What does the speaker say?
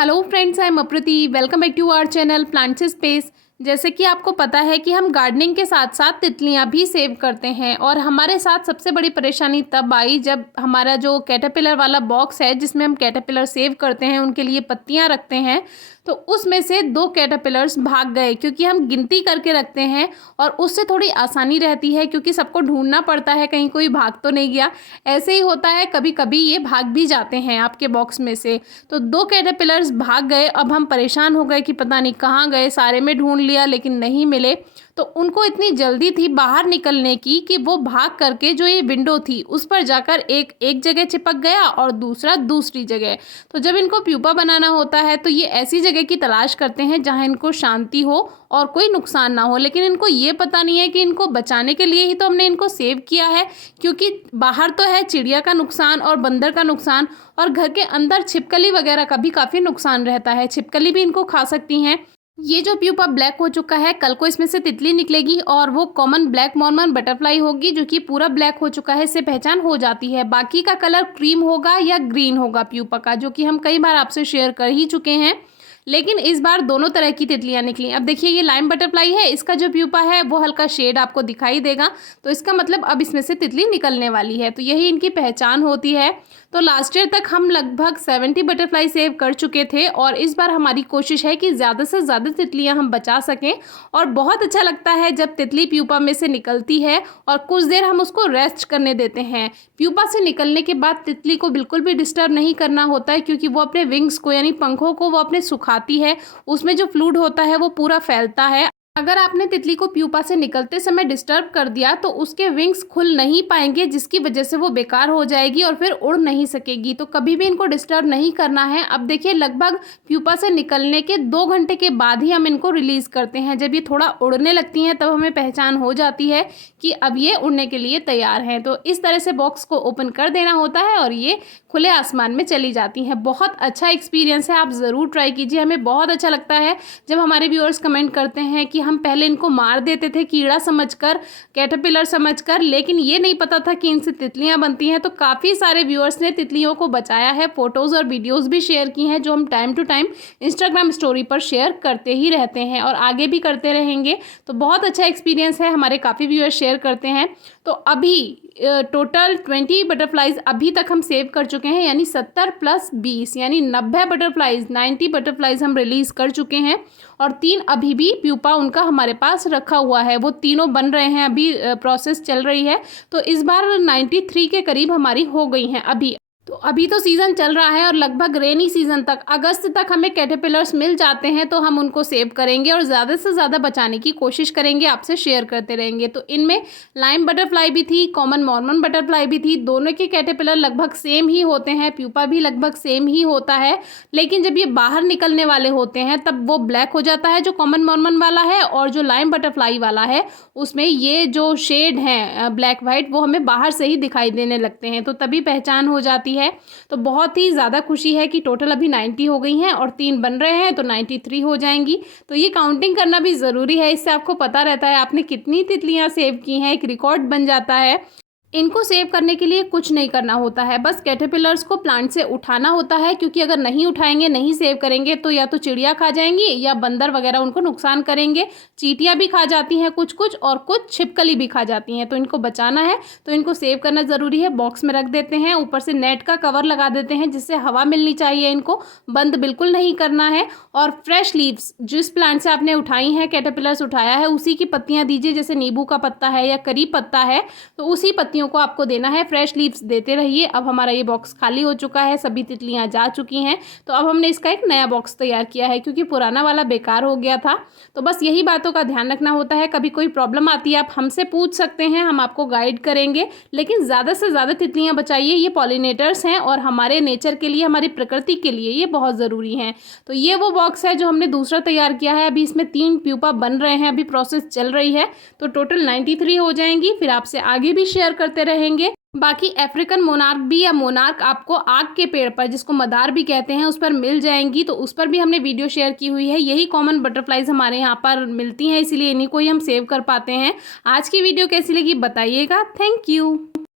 Hello friends, I am Aprati. Welcome back to our channel plants space. जैसे कि आपको पता है कि हम गार्डनिंग के साथ साथ तितलियां भी सेव करते हैं और हमारे साथ सबसे बड़ी परेशानी तब आई जब हमारा जो कैटरपिलर वाला बॉक्स है जिसमें हम कैटरपिलर सेव करते हैं, उनके लिए पत्तियां रखते हैं, तो उसमें से 2 कैटरपिलर्स भाग गए। क्योंकि हम गिनती करके रखते हैं और उससे थोड़ी आसानी रहती है क्योंकि सबको ढूंढना पड़ता है कहीं कोई भाग तो नहीं गया। ऐसे ही होता है, कभी कभी ये भाग भी जाते हैं आपके बॉक्स में से। तो 2 कैटरपिलर्स भाग गए। अब हम परेशान हो गए कि पता नहीं कहाँ गए, सारे में ढूंढ लिया लेकिन नहीं मिले। तो उनको इतनी जल्दी थी बाहर निकलने की कि वो भाग करके जो ये विंडो थी उस पर जाकर एक जगह चिपक गया और दूसरा दूसरी जगह। तो जब इनको प्यूपा बनाना होता है तो ये ऐसी जगह की तलाश करते हैं जहाँ इनको शांति हो और कोई नुकसान ना हो। लेकिन इनको ये पता नहीं है कि इनको बचाने के लिए ही तो हमने इनको सेव किया है, क्योंकि बाहर तो है चिड़िया का नुकसान और बंदर का नुकसान, और घर के अंदर छिपकली वगैरह का भी काफ़ी नुकसान रहता है। छिपकली भी इनको खा सकती हैं। ये जो प्यूपा ब्लैक हो चुका है, कल को इसमें से तितली निकलेगी और वो कॉमन ब्लैक मॉर्मन बटरफ्लाई होगी जो कि पूरा ब्लैक हो चुका है, इससे पहचान हो जाती है। बाकी का कलर क्रीम होगा या ग्रीन होगा प्यूपा का, जो कि हम कई बार आपसे शेयर कर ही चुके हैं। लेकिन इस बार दोनों तरह की तितलियां निकली। अब देखिए, ये लाइम बटरफ्लाई है, इसका जो प्यूपा है वो हल्का शेड आपको दिखाई देगा, तो इसका मतलब अब इसमें से तितली निकलने वाली है। तो यही इनकी पहचान होती है। तो लास्ट ईयर तक हम लगभग 70 बटरफ्लाई सेव कर चुके थे और इस बार हमारी कोशिश है कि ज़्यादा से ज़्यादा तितलियां हम बचा सकें। और बहुत अच्छा लगता है जब तितली प्यूपा में से निकलती है और कुछ देर हम उसको रेस्ट करने देते हैं। प्यूपा से निकलने के बाद तितली को बिल्कुल भी डिस्टर्ब नहीं करना होता है, क्योंकि वो अपने विंग्स को यानी पंखों को वो अपने सुखाती है, उसमें जो फ्लूइड होता है वो पूरा फैलता है। अगर आपने तितली को प्यूपा से निकलते समय डिस्टर्ब कर दिया तो उसके विंग्स खुल नहीं पाएंगे, जिसकी वजह से वो बेकार हो जाएगी और फिर उड़ नहीं सकेगी। तो कभी भी इनको डिस्टर्ब नहीं करना है। अब देखिए, लगभग प्यूपा से निकलने के 2 घंटे के बाद ही हम इनको रिलीज करते हैं। जब ये थोड़ा उड़ने लगती हैं तब हमें पहचान हो जाती है कि अब ये उड़ने के लिए तैयार हैं। तो इस तरह से बॉक्स को ओपन कर देना होता है और ये खुले आसमान में चली जाती हैं। बहुत अच्छा एक्सपीरियंस है, आप ज़रूर ट्राई कीजिए। हमें बहुत अच्छा लगता है जब हमारे व्यूअर्स कमेंट करते हैं कि हम पहले इनको मार देते थे कीड़ा समझकर, कैटरपिलर समझकर, लेकिन ये नहीं पता था कि इनसे तितलियां बनती हैं। तो काफ़ी सारे व्यूअर्स ने तितलियों को बचाया है, फोटोज़ और वीडियोस भी शेयर की हैं, जो हम time to time Instagram story पर शेयर करते ही रहते हैं और आगे भी करते रहेंगे। तो बहुत अच्छा एक्सपीरियंस है, हमारे काफ़ी व्यूअर्स शेयर करते हैं। तो अभी टोटल 20 बटरफ्लाइज अभी तक हम सेव कर चुके हैं, यानी 70 + 20 यानी 90 बटरफ्लाइज, 90 बटरफ्लाइज हम रिलीज़ कर चुके हैं। और 3 अभी भी प्यूपा उनका हमारे पास रखा हुआ है, वो तीनों बन रहे हैं, अभी प्रोसेस चल रही है। तो इस बार 93 के करीब हमारी हो गई हैं अभी। तो अभी तो सीज़न चल रहा है और लगभग रेनी सीज़न तक, अगस्त तक हमें कैटरपिलर्स मिल जाते हैं, तो हम उनको सेव करेंगे और ज़्यादा से ज़्यादा बचाने की कोशिश करेंगे, आपसे शेयर करते रहेंगे। तो इनमें लाइम बटरफ्लाई भी थी, कॉमन मॉर्मन बटरफ्लाई भी थी। दोनों के कैटरपिलर लगभग सेम ही होते हैं, प्यूपा भी लगभग सेम ही होता है। लेकिन जब ये बाहर निकलने वाले होते हैं तब वो ब्लैक हो जाता है जो कॉमन मॉर्मन वाला है, और जो लाइम बटरफ्लाई वाला है उसमें ये जो शेड हैं ब्लैक वाइट वो हमें बाहर से ही दिखाई देने लगते हैं, तो तभी पहचान हो जाती है। तो बहुत ही ज़्यादा खुशी है कि टोटल अभी 90 हो गई हैं और 3 बन रहे हैं तो 93 हो जाएंगी। तो ये काउंटिंग करना भी ज़रूरी है, इससे आपको पता रहता है आपने कितनी तितलियां सेव की हैं, एक रिकॉर्ड बन जाता है। इनको सेव करने के लिए कुछ नहीं करना होता है, बस कैटरपिलर्स को प्लांट से उठाना होता है, क्योंकि अगर नहीं उठाएंगे, नहीं सेव करेंगे तो या तो चिड़िया खा जाएंगी या बंदर वगैरह उनको नुकसान करेंगे। चींटियां भी खा जाती हैं कुछ कुछ, और कुछ छिपकली भी खा जाती हैं। तो इनको बचाना है तो इनको सेव करना ज़रूरी है। बॉक्स में रख देते हैं, ऊपर से नेट का कवर लगा देते हैं जिससे हवा मिलनी चाहिए, इनको बंद बिल्कुल नहीं करना है। और फ्रेश लीव्स जिस प्लांट से आपने उठाई हैं, कैटरपिलर्स उठाया है, उसी की पत्तियाँ दीजिए। जैसे नींबू का पत्ता है या करी पत्ता है तो उसी पत्तियों को आपको देना है, फ्रेश लीव्स देते रहिए। अब हमारा ये बॉक्स खाली हो चुका है, सभी तितलियां जा चुकी हैं। तो अब हमने इसका एक नया बॉक्स तैयार किया है, क्योंकि पुराना वाला बेकार हो गया था। तो बस यही बातों का ध्यान रखना होता है। कभी कोई प्रॉब्लम आती है आप हमसे पूछ सकते हैं, हम आपको गाइड करेंगे। लेकिन ज़्यादा से ज़्यादा तितलियां बचाइए, ये पॉलिनेटर्स हैं और हमारे नेचर के लिए, हमारी प्रकृति के लिए ये बहुत ज़रूरी हैं। तो ये वो बॉक्स है जो हमने दूसरा तैयार किया है। अभी इसमें 3 प्यूपा बन रहे हैं, अभी प्रोसेस चल रही है। तो टोटल 93 हो जाएंगी, फिर आपसे आगे भी शेयर करते रहेंगे। बाकी अफ्रीकन मोनार्क भी या मोनार्क आपको आग के पेड़ पर, जिसको मदार भी कहते हैं, उस पर मिल जाएंगी। तो उस पर भी हमने वीडियो शेयर की हुई है। यही कॉमन बटरफ्लाइज हमारे यहाँ पर मिलती हैं, इसीलिए इन्हीं को ही हम सेव कर पाते हैं। आज की वीडियो कैसी लगी बताइएगा। Thank you.